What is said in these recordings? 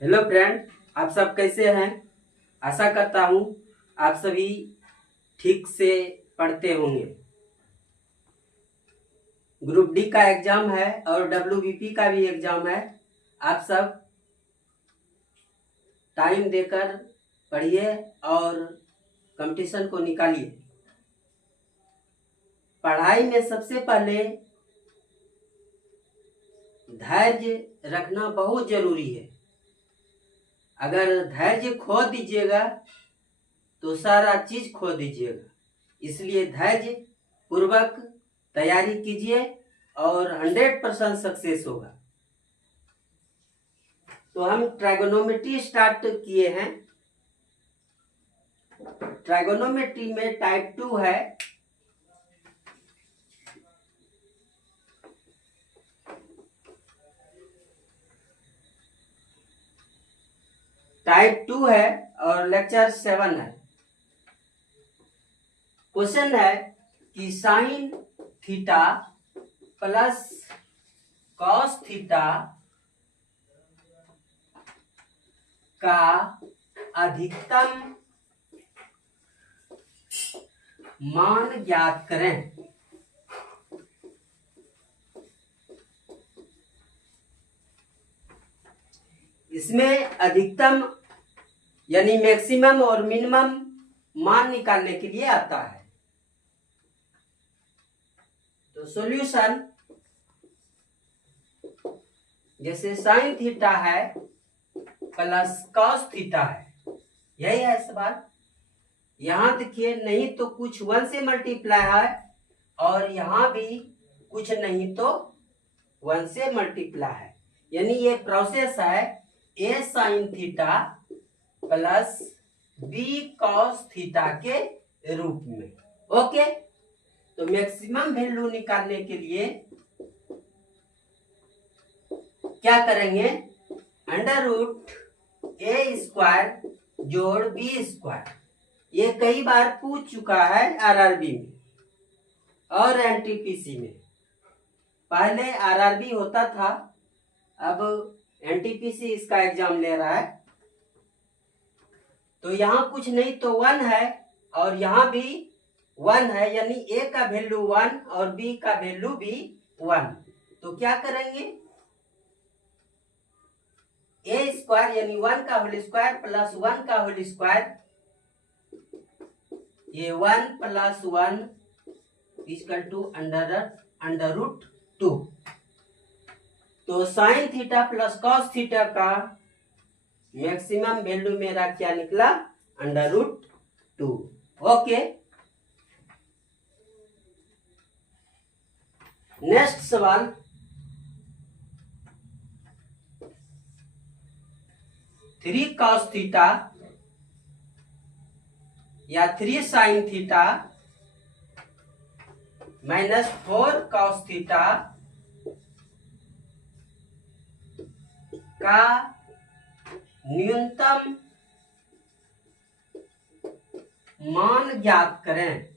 Hello friend, आप सब कैसे हैं। आशा करता हूँ आप सभी ठीक से पढ़ते होंगे। ग्रुप डी का एग्जाम है और डब्ल्यूबीपी का भी एग्जाम है। आप सब टाइम देकर पढ़िए और कंपटीशन को निकालिए। पढ़ाई में सबसे पहले धैर्य रखना बहुत जरूरी है। अगर धैर्य खो दीजिएगा तो सारा चीज खो दीजिएगा। इसलिए धैर्य पूर्वक तैयारी कीजिए और 100% सक्सेस होगा। तो हम ट्राइगोनोमेट्री स्टार्ट किए हैं। ट्राइगोनोमेट्री में टाइप 2 है। टाइप 2 है और लेक्चर 7 है। क्वेश्चन है कि sign theta plus cos theta का अधिकतम मान ज्ञात करें। इसमें अधिकतम यानी मैक्सिमम और मिनिमम मान निकालने के लिए आता है। तो सॉल्यूशन, जैसे साइन थीटा है प्लस कॉस थीटा है, यही है सवाल। यहां देखिए, नहीं तो कुछ 1 से मल्टीप्लाई है और यहां भी कुछ नहीं तो 1 से मल्टीप्लाई है। यानी ये प्रोसेस है a sine theta plus b cos theta के रूप में। ओके, तो मैक्सिमम वैल्यू निकालने के लिए क्या करेंगे, अंडर रूट ए स्क्वायर जोड़ बी स्क्वायर। ये कई बार पूछ चुका है आरआरबी में और एनटीपीसी में। पहले आरआरबी होता था, अब एनटीपीसी इसका एग्जाम ले रहा है। तो यहाँ कुछ नहीं तो 1 है और यहाँ भी 1 है, यानी ए का वैल्यू 1 और बी का वैल्यू भी 1। तो क्या करेंगे, ए स्क्वायर यानी 1 का होल स्क्वायर प्लस 1 का होल स्क्वायर, ये 1 plus 1 equal to under root 2। तो sine theta plus cos theta का मैक्सिमम वैल्यू मेरा क्या निकला, अंडर रूट 2। ओके, नेक्स्ट सवाल, थ्री कॉस थीटा या 3 sine theta minus 4 cos theta का न्यूनतम मान ज्ञात करें।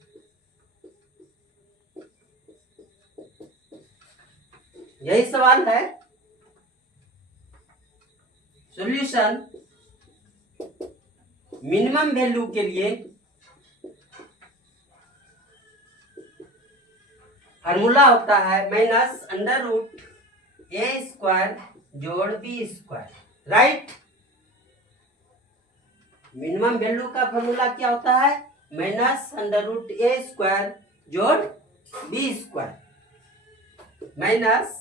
यही सवाल है। सॉल्यूशन, मिनिमम वैल्यू के लिए फार्मूला होता है minus under root A square जोड़ B square. Right, minimum value का फार्मूला क्या होता है, minus under root A square जोड़ बी स्क्वायर माइनस,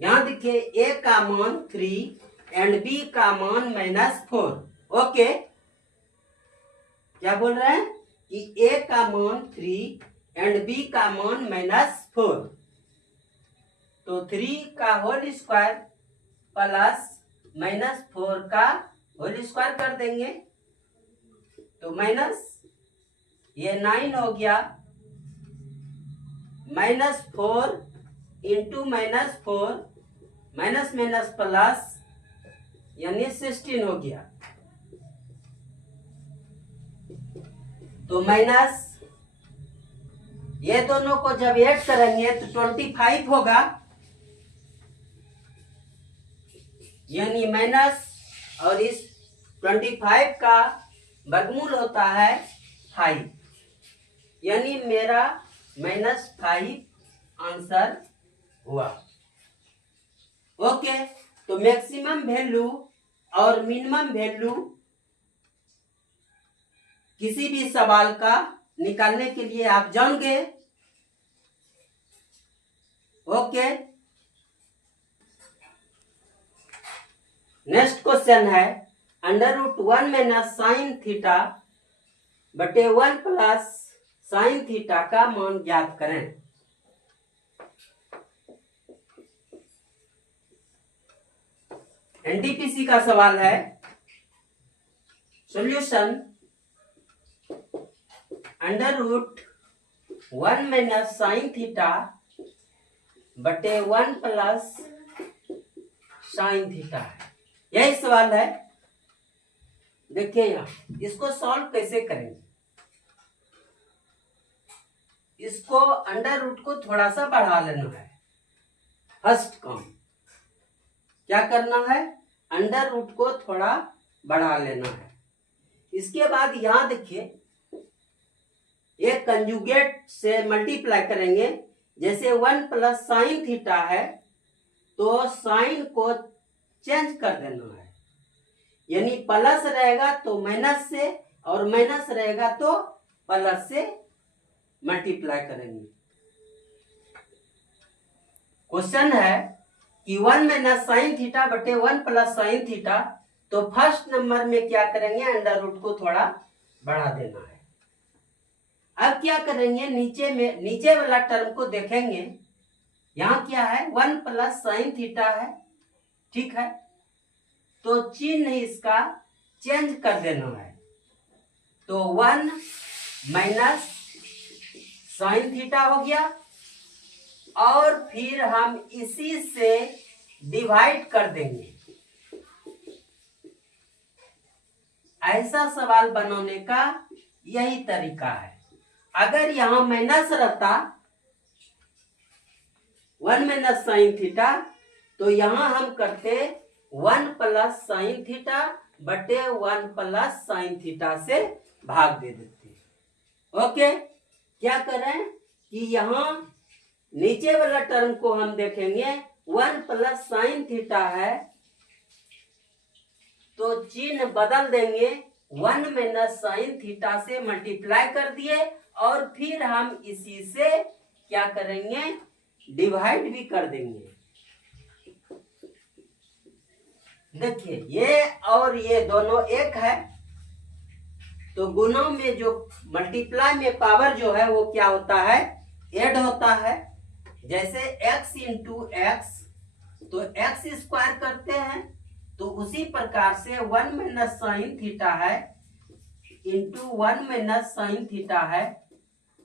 यहां देखिए ए का मान 3 एंड बी का मान -4। ओके, क्या बोल रहे हैं कि ए का मान 3 एंड बी का मान -4। तो 3 का होल स्क्वायर प्लस -4 का होल स्क्वायर कर देंगे तो माइनस, ये 9 हो गया, -4 इंटू -4 माइनस माइनस प्लस यानी 16 हो गया। तो माइनस, ये दोनों को जब ऐड करेंगे तो 25 होगा। यानी माइनस, और इस 25 का वर्गमूल होता है 5, यानी मेरा -5 आंसर हुआ। ओके, तो मैक्सिमम वैल्यू और मिनिमम वैल्यू किसी भी सवाल का निकालने के लिए आप जान गए। ओके, नेक्स्ट क्वेश्चन है √1 माइनस साइन थीटा बटे 1 प्लस साइन थीटा का मान ज्ञात करें। एनटीपीसी का सवाल है। सॉल्यूशन √1 माइनस साइन थीटा बटे 1 प्लस साइन थीटा है, यही सवाल है। देखिए यहाँ इसको सॉल्व कैसे करेंगे। इसको √ को थोड़ा सा बढ़ा लेना है। फर्स्ट काम क्या करना है, √ को थोड़ा बढ़ा लेना है। इसके बाद यहां देखिए एक कंजुगेट से मल्टीप्लाई करेंगे। जैसे 1 प्लस साइन थीटा है तो साइन को चेंज कर देना है, यानी प्लस रहेगा तो माइनस से, और माइनस रहेगा तो प्लस से मल्टीप्लाई करेंगे। क्वेश्चन है कि 1 माइनस साइन थीटा बटे 1 प्लस साइन थीटा, तो फर्स्ट नंबर में क्या करेंगे, √ को थोड़ा बढ़ा देना है। अब क्या करेंगे, नीचे वाला टर्म को देखेंगे। यहाँ क्या है, 1 प्लस साइन थीटा है, ठीक है। तो चिन्ह इसका चेंज कर देना है, तो 1 माइनस साइन थीटा हो गया, और फिर हम इसी से डिवाइड कर देंगे। ऐसा सवाल बनाने का यही तरीका है। अगर यहां माइनस रहता 1 माइनस साइन थीटा, तो यहां हम करते 1 प्लस साइन थीटा बटे 1 प्लस साइन थीटा से भाग दे देते। ओके, क्या करें कि यहां नीचे वाला टर्म को हम देखेंगे, 1 प्लस साइन थीटा है तो चिन्ह बदल देंगे, 1 माइनस साइन थीटा से मल्टीप्लाई कर दिए, और फिर हम इसी से क्या करेंगे, डिवाइड भी कर देंगे। देखिए ये और ये दोनों एक है, तो गुणों में जो मल्टीप्लाई में पावर जो है वो क्या होता है, ऐड होता है। जैसे x इंटू एक्स, तो x स्क्वायर करते हैं, तो उसी प्रकार से 1 माइनस साइन थीटा है इंटू 1 माइनस साइन थीटा है,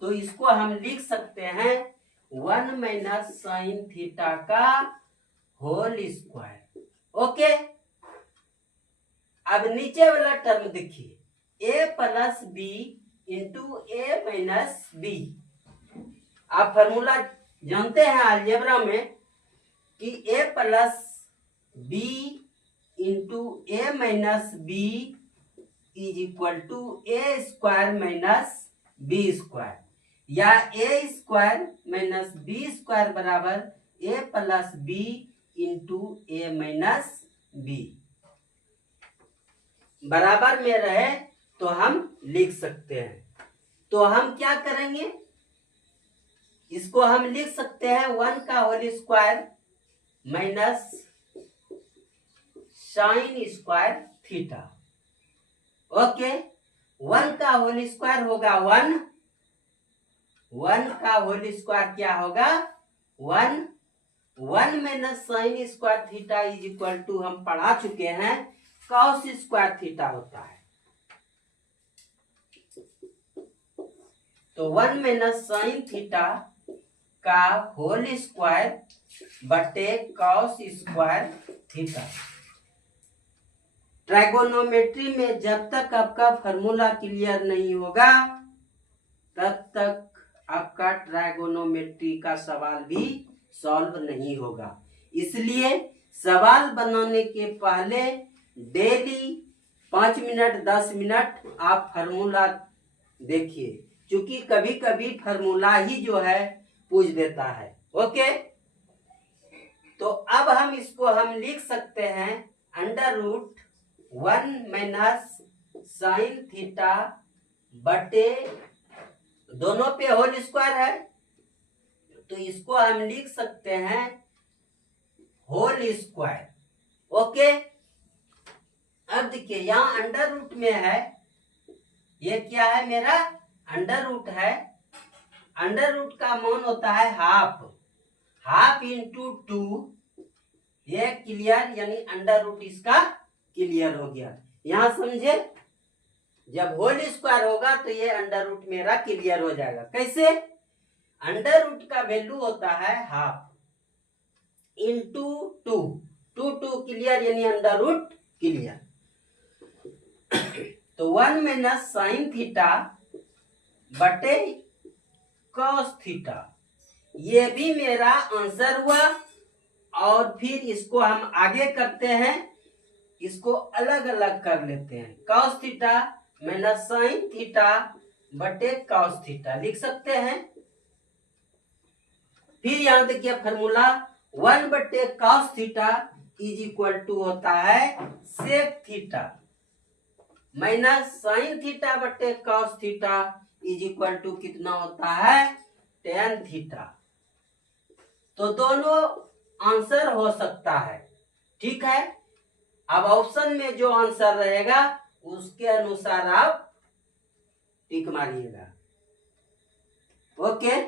तो इसको हम लिख सकते हैं 1 माइनस साइन थीटा का होल स्क्वायर। ओके, अब नीचे वाला टर्म देखिए, a plus B into A minus B. आप फॉर्मूला जानते हैं अलजेब्रा में कि a plus B into A minus B is equal to A square minus B square, या ए स्क्वायर माइनस बी स्क्वायर बराबर ए plus B into A minus B. बराबर में रहे तो हम लिख सकते हैं। तो हम क्या करेंगे, इसको हम लिख सकते हैं 1 का whole square minus sine square theta. Okay, 1 का होल स्क्वायर होगा 1, 1 का होल स्क्वायर क्या होगा 1, 1 minus sine square theta is equal to हम पढ़ा चुके हैं कॉस स्क्वायर थीटा होता है। तो 1 माइनस साइन थीटा का होल स्क्वायर बटे कॉस स्क्वायर थीटा। ट्राइगोनोमेट्री में जब तक आपका फॉर्मूला क्लियर नहीं होगा तब तक आपका ट्राइगोनोमेट्री का सवाल भी सॉल्व नहीं होगा। इसलिए सवाल बनाने के पहले डेली 5 मिनट 10 मिनट आप फार्मूला देखिए, क्योंकि कभी कभी फार्मूला ही जो है पूछ देता है। ओके, तो अब हम इसको हम लिख सकते हैं √1 - साइन थीटा बटे, दोनों पे होल स्क्वायर है तो इसको हम लिख सकते हैं होल स्क्वायर। ओके, अब देखिए यहाँ अंडर रूट में है, ये क्या है मेरा अंडर रूट है। अंडर रूट का मान होता है हाफ इंटू 2, ये क्लियर, यानी अंडर रूट इसका क्लियर हो गया। यहाँ समझे, जब होल स्क्वायर होगा तो ये अंडर रूट मेरा क्लियर हो जाएगा। कैसे? अंडर रूट का वैल्यू होता है हाफ इंटू 2 क्लियर, यानी अंडर रूट क्लियर। तो 1 - साइन थीटा बटे कॉस थीटा, ये भी मेरा आंसर हुआ। और फिर इसको हम आगे करते हैं, इसको अलग अलग कर लेते हैं। कॉस थीटा - साइन थीटा बटे कॉस थीटा लिख सकते हैं। फिर यहां देखिए फॉर्मूला 1/cos थीटा = होता है sec theta minus sine theta बटे कॉस थीटा = कितना होता है tan थीटा। तो दोनों आंसर हो सकता है, ठीक है। अब ऑप्शन में जो आंसर रहेगा उसके अनुसार आप टिक मारिएगा। ओके।